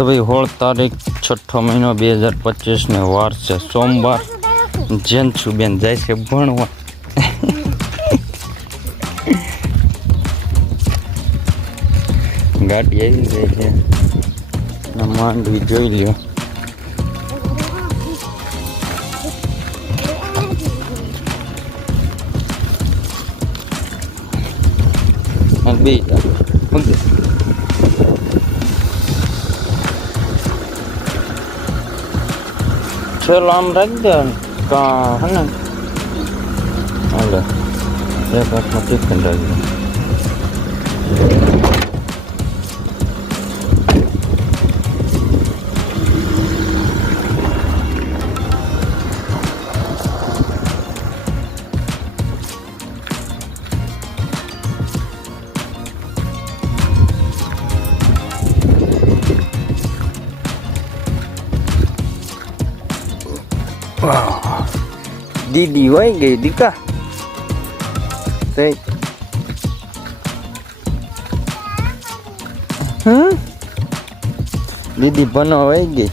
તો ભાઈ 16 તારીખ 6 મહિનો 2025 ને વાર છે સોમવાર. જેન છું બેન જાય છે ભણવા. ગાડી આવી ગઈ છે. માંડવી જોઈ લ્યો. બે ચલો આમ રાખી દે હે ને. હાલે એક હાથમાં ટિફિન રાખી દે. દીદી વહી ગઈ દીકા. દીદી બનો વહી ગઈ.